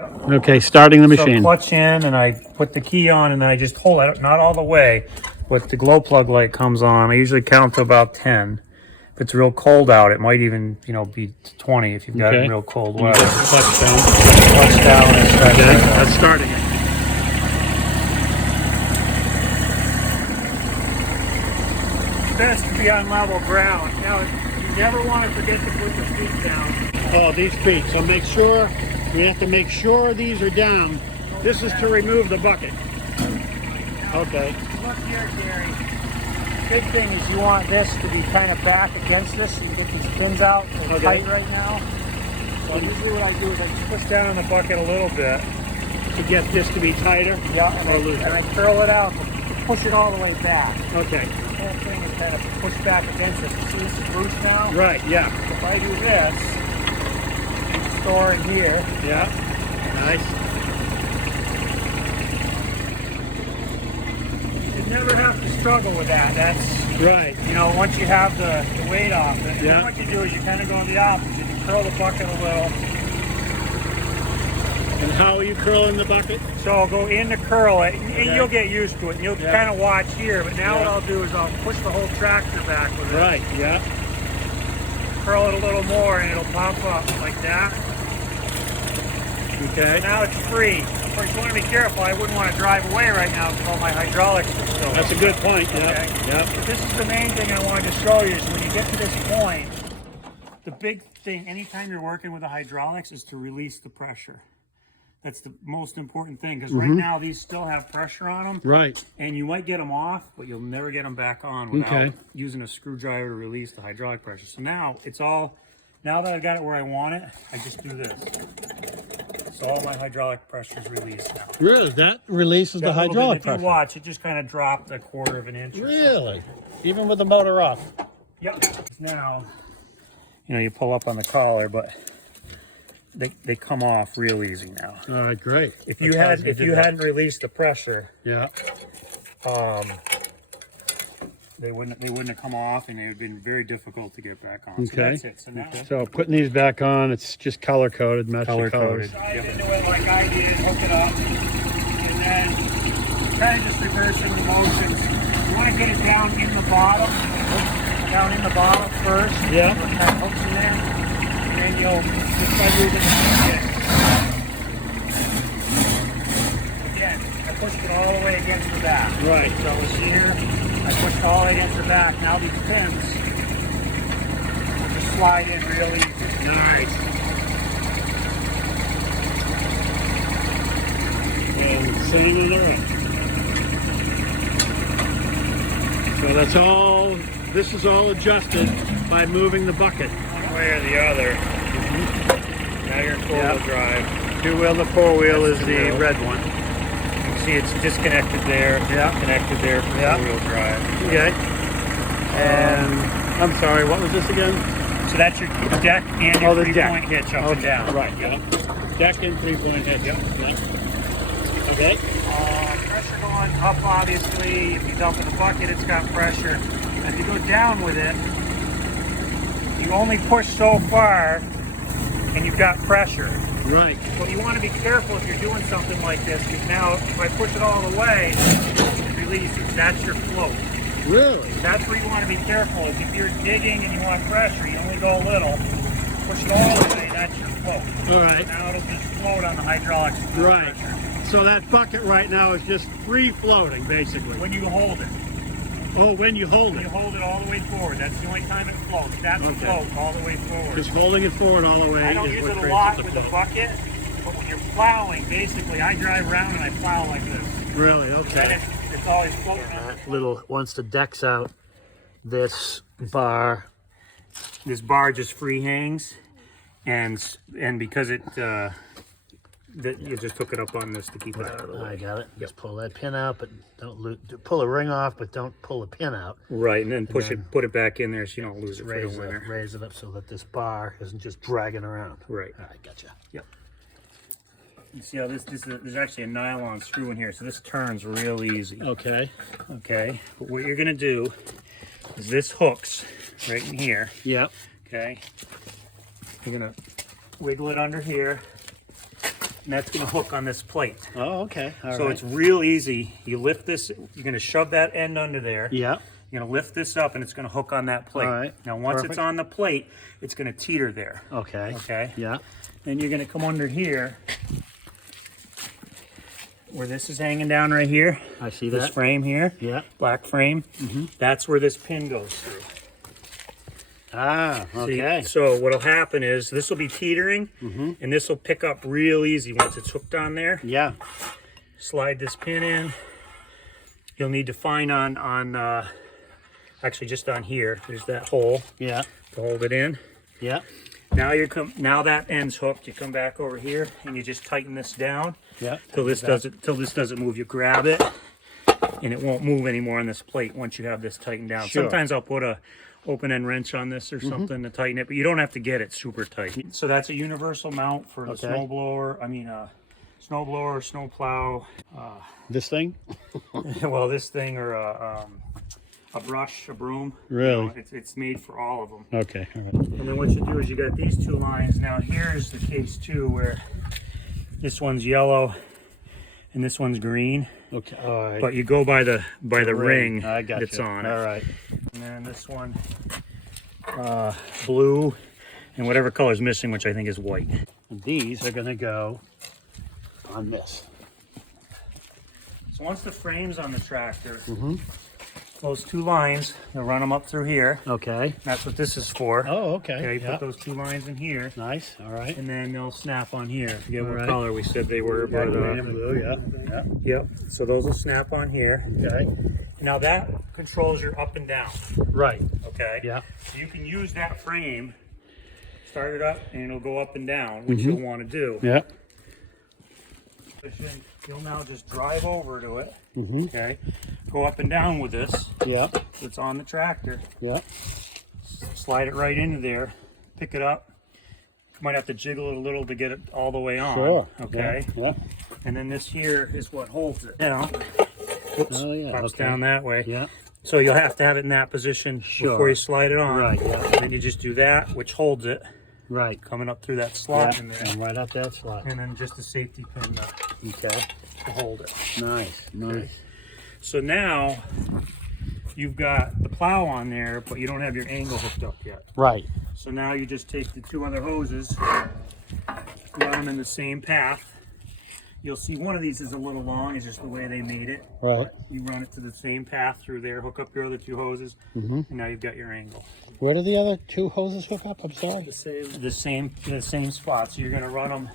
Okay, starting the machine. So clutch in, and I put the key on, and then I just hold it, not all the way, but the glow plug light comes on. I usually count to about 10. If it's real cold out, it might even, be 20 if you've got it in real cold weather. Clutch down. Clutch down and start. Okay, that's starting it. Best to be on level ground. Now, you never want to forget to put the feet down. Oh, these feet. So make sure, we have to make sure these are down. This is to remove the bucket. Okay. Look here, Gary. Big thing is you want this to be kind of back against this, so you get these pins out. They're tight right now. So usually what I do is I just push down on the bucket a little bit To get this to be tighter? Yeah, and I curl it out, push it all the way back. Okay. The whole thing is kind of pushed back against this. You see this is loose now? Right, yeah. If I do this, store it here. Yeah. Nice. You never have to struggle with that. That's right. Once you have the weight off it, yeah. Then what you do is you kind of go the opposite. You curl the bucket a little. And how are you curling the bucket? So I'll go in to curl it, and you'll get used to it. And you'll kind of watch here, but now what I'll do is I'll push the whole tractor back with it. Right, yeah. Curl it a little more, and it'll pop up like that. Okay. Now it's free. Of course, you want to be careful. I wouldn't want to drive away right now because all my hydraulics are still. That's a good point, yeah. Okay? Yeah. But this is the main thing I wanted to show you is when you get to this point, the big thing, anytime you're working with the hydraulics, is to release the pressure. That's the most important thing because right now these still have pressure on them. Right. And you might get them off, but you'll never get them back on without using a screwdriver to release the hydraulic pressure. So now it's all, now that I've got it where I want it, I just do this. So all my hydraulic pressure is released now. Really? That releases the hydraulic pressure? If you watch, it just kind of dropped 1/4 of an inch. Really? Even with the motor off? Yep. Now, you pull up on the collar, but they come off real easy now. All right, great. If you hadn't released the pressure, they wouldn't have come off, and it would have been very difficult to get back on. Okay. So that's it. So now, so putting these back on, it's just color coded, match the colors. Try to do it like I did, hook it up, and then kind of just reversing the motions. You want to get it down in the bottom first. Yeah. So it kind of hooks in there, and then you'll just by moving it. Again, I pushed it all the way against the back. Right. So it was here. I pushed all the way against the back. Now these pins just slide in real easy. Nice. And same in the room. So that's all, this is all adjusted by moving the bucket. One way or the other. Now you're in four-wheel drive. Two-wheel, the four-wheel is the red one. You can see it's disconnected there, connected there for four-wheel drive. Okay. And I'm sorry, what was this again? So that's your deck and your the three-point hitch up and down. Right, yeah. Deck and three-point hitch. Yep. Okay. Pressure going up, obviously. If you dump in the bucket, it's got pressure. If you go down with it, you only push so far, and you've got pressure. Right. So you want to be careful if you're doing something like this, because now if I push it all the way, it releases. That's your float. Really? That's where you want to be careful. Is if you're digging and you want pressure, you only go a little. Push it all the way, that's your float. All right. Now it'll just float on the hydraulics. Right. Pressure. So that bucket right now is just free floating, basically. When you hold it. Oh, when you hold When it. you hold it all the way forward. That's the only time it floats. That's the float all the way forward. Just holding it forward all the way. I don't use it a lot with the bucket, but when you're plowing, basically I drive around and I plow like this. Really? Okay. It's always floating. Once the deck's out, this bar just free hangs, and because it you just hook it up on this to keep it out of the way. I got it. Just pull that pin out, but pull a ring off, but don't pull the pin out. Right, and then put it back in there so you don't lose it for the winter. Raise it up so that this bar isn't just dragging around. Right. All right, gotcha. Yep. You see how there's actually a nylon screw in here, so this turns real easy. Okay. Okay. But what you're gonna do is this hooks right in here. Yep. Okay. You're gonna wiggle it under here. and that's going to hook on this plate. Oh, okay. All so right. it's real easy. You lift this, you're going to shove that end under there. Yeah. You're going to lift this up and it's going to hook on that plate. All right. Now once Perfect. it's on the plate, it's going to teeter there. Okay. Okay. Yeah. Then you're going to come under here where this is hanging down right here. I see this that. frame here. Yeah. Black frame. That's where this pin goes through. Ah, okay. See, so what'll happen is this will be teetering and this will pick up real easy once it's hooked on there. Yeah. Slide this pin in. You'll need to find on actually just on here. There's that hole. Yeah. To hold it in. Yeah. Now that end's hooked. You come back over here and you just tighten this down. Yeah. Till this doesn't move. You grab it and it won't move anymore on this plate once you have this tightened down. Sure. Sometimes I'll put a open end wrench on this or something to tighten it, but you don't have to get it super tight. So that's a universal mount for the snow blower. I mean, snow blower, snow plow. This thing? Well, this thing or a brush, a broom. Really? You know, it's made for all of them. Okay. All right. And then what you do is you got these two lines. Now here's the case too, where this one's yellow and this one's green. Okay. All right. But you go by the ring I got that's you. on it. All right. And then this one, blue, and whatever color is missing, which I think is white. And these are going to go on this. So once the frame's on the tractor, those two lines, you'll run them up through here. Okay. That's what this is for. Oh, okay. Okay, you Yeah. put those two lines in here, Nice. All right. and then they'll snap on here. I forget what right. color we said they were, but Blue, yeah. Yeah. yep. So those will snap on here. Okay. Now that controls your up and down. Right. Okay. Yeah. So you can use that frame, start it up, and it'll go up and down, which you'll want to do. Yeah. You'll now just drive over to it. Okay. Go up and down with this. Yeah. It's on the tractor. Yeah. Slide it right into there. Pick it up. You might have to jiggle it a little to get it all the way on. Sure. Okay. Yeah. And then this here is what holds it. You know. Oops. Oh, yeah, Pops okay. down that way. Yeah. So you'll have to have it in that position before you slide it on. Right. Yeah. And then you just do that, which holds it. Right. Coming up through that slot Yeah. in there. And right up that slot. And then just a safety pin Okay. to hold it. Nice. Nice. So now you've got the plow on there, but you don't have your angle hooked up yet. Right. So now you just take the two other hoses, run them in the same path. You'll see one of these is a little long, it's just the way they made it. Right. You run it to the same path through there, hook up your other two hoses, and now you've got your angle. Where do the other two hoses hook up? I'm sorry. The same spot. So you're going to run them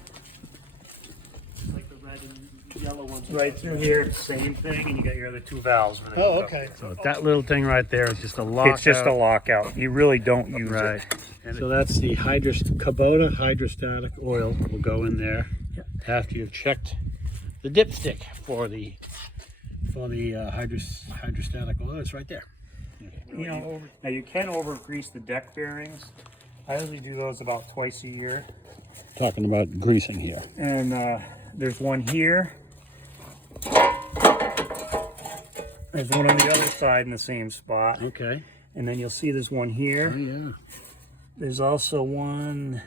Like the red and yellow ones. right through here, same thing, and you got your other two valves. Where they Oh, hook up. okay. So that little thing right there is just a lockout. It's just a lockout. You really don't use Right. it. So that's the Kabota hydrostatic oil will go in there after you've checked the dipstick for the hydrostatic oil. It's right there. You know, now you can over grease the deck bearings. I usually do those about twice a year. Talking about greasing here. And there's one here. There's one on the other side in the same spot. Okay. And then you'll see there's one here. Oh yeah. There's also one.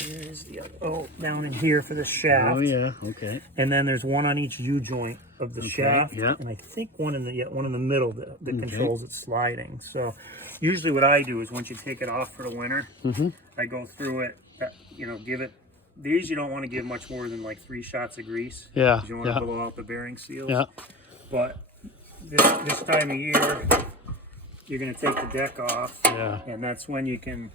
There's the other, oh, down in here for the shaft. Oh yeah. Okay. And then there's one on each U-joint of the shaft. yeah. And I think one in the middle that controls it sliding. So usually what I do is once you take it off for the winter, I go through it, you know, give it, these you don't want to give much more than like 3 shots of grease. Yeah. Because you want to blow out the bearing seals. Yeah. But this time of year, you're going to take the deck off. Yeah. And that's when you can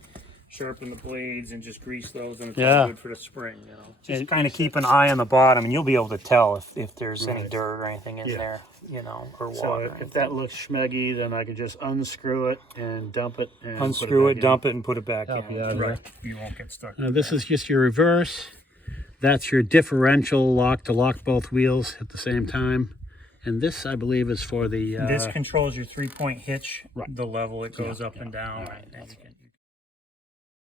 sharpen the blades and just grease those, and it's Yeah. all good for the spring, you know. Just kind of keep an eye on the bottom, and you'll be able to tell if there's any dirt or anything in there, you know, or So water. if that looks schmeggy, then I could just unscrew it and dump it. And Unscrew it, dump it, and put it back Help in. you out of Right. You won't get stuck. Now this is just your reverse. That's your differential lock to lock both wheels at the same time. And this, I believe, is for the... This controls your 3-point hitch, Right. the level it goes up and down. And you can